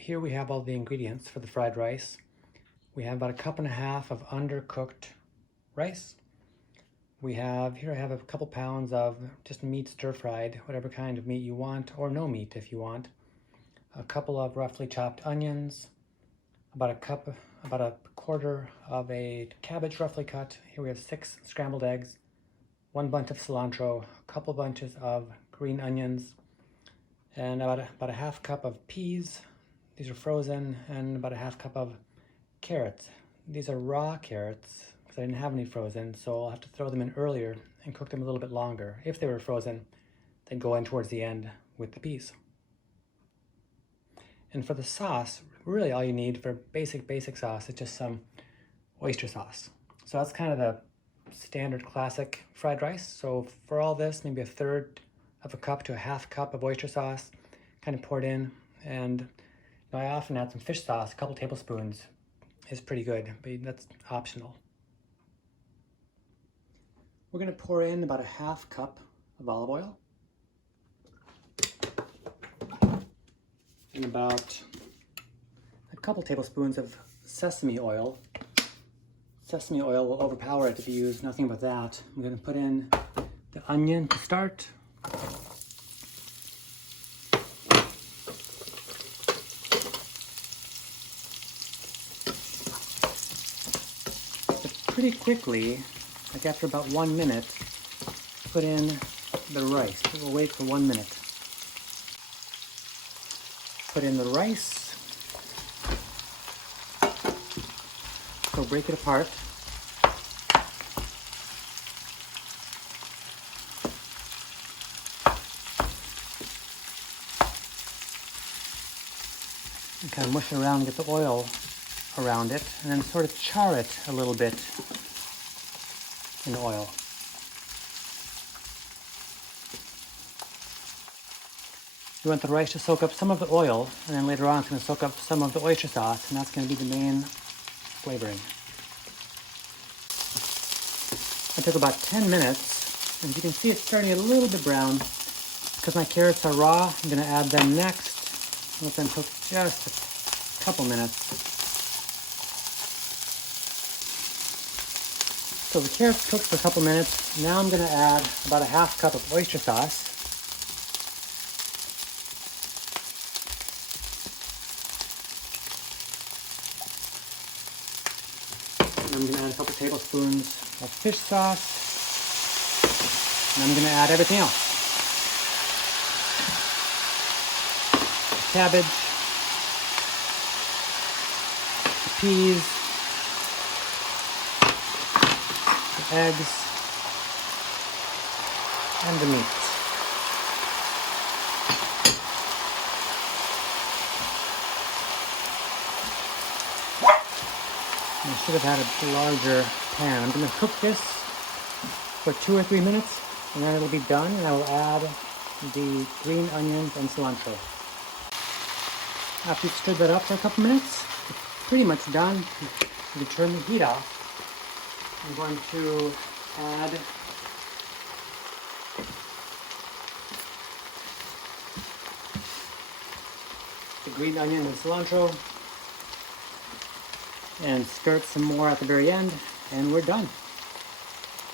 here we have all the ingredients for the fried rice. We have about 1.5 cups of undercooked rice. Here I have a couple pounds of just meat stir-fried, whatever kind of meat you want, or no meat if you want. A couple of roughly chopped onions, about a quarter of a cabbage roughly cut. Here we have 6 scrambled eggs, 1 bunch of cilantro, a couple bunches of green onions, and about a 1/2 cup of peas. These are frozen, and about a 1/2 cup of carrots. These are raw carrots because I didn't have any frozen, so I'll have to throw them in earlier and cook them a little bit longer. If they were frozen, they'd go in towards the end with the peas. And for the sauce, really all you need for basic sauce is just some oyster sauce. So that's kind of the standard classic fried rice. So for all this, maybe 1/3 of a cup to a 1/2 cup of oyster sauce, kind of poured in. And I often add some fish sauce, a couple tablespoons is pretty good, but that's optional. We're going to pour in about a 1/2 cup of olive oil and about a couple tablespoons of sesame oil. Sesame oil will overpower it if you use nothing but that. I'm going to put in the onion to start. But pretty quickly, like after about 1 minute, put in the rice. We'll wait for 1 minute. Put in the rice. So break it apart. And kind of mush it around and get the oil around it, and then sort of char it a little bit in oil. You want the rice to soak up some of the oil, and then later on it's going to soak up some of the oyster sauce, and that's going to be the main flavoring. It took about 10 minutes, and you can see it's starting a little bit brown. Because my carrots are raw, I'm going to add them next. Let them cook just a couple minutes. So the carrots cooked for a couple minutes. Now I'm going to add about a 1/2 cup of oyster sauce. And I'm going to add a couple tablespoons of fish sauce. And I'm going to add everything else. The cabbage, the peas, the eggs, and the meat. I should have had a larger pan. I'm going to cook this for 2 or 3 minutes, and then it'll be done, and I will add the green onions and cilantro. After you've stirred that up for a couple minutes, it's pretty much done. You can turn the heat off. I'm going to add the green onion and cilantro and stir it some more at the very end, and we're done.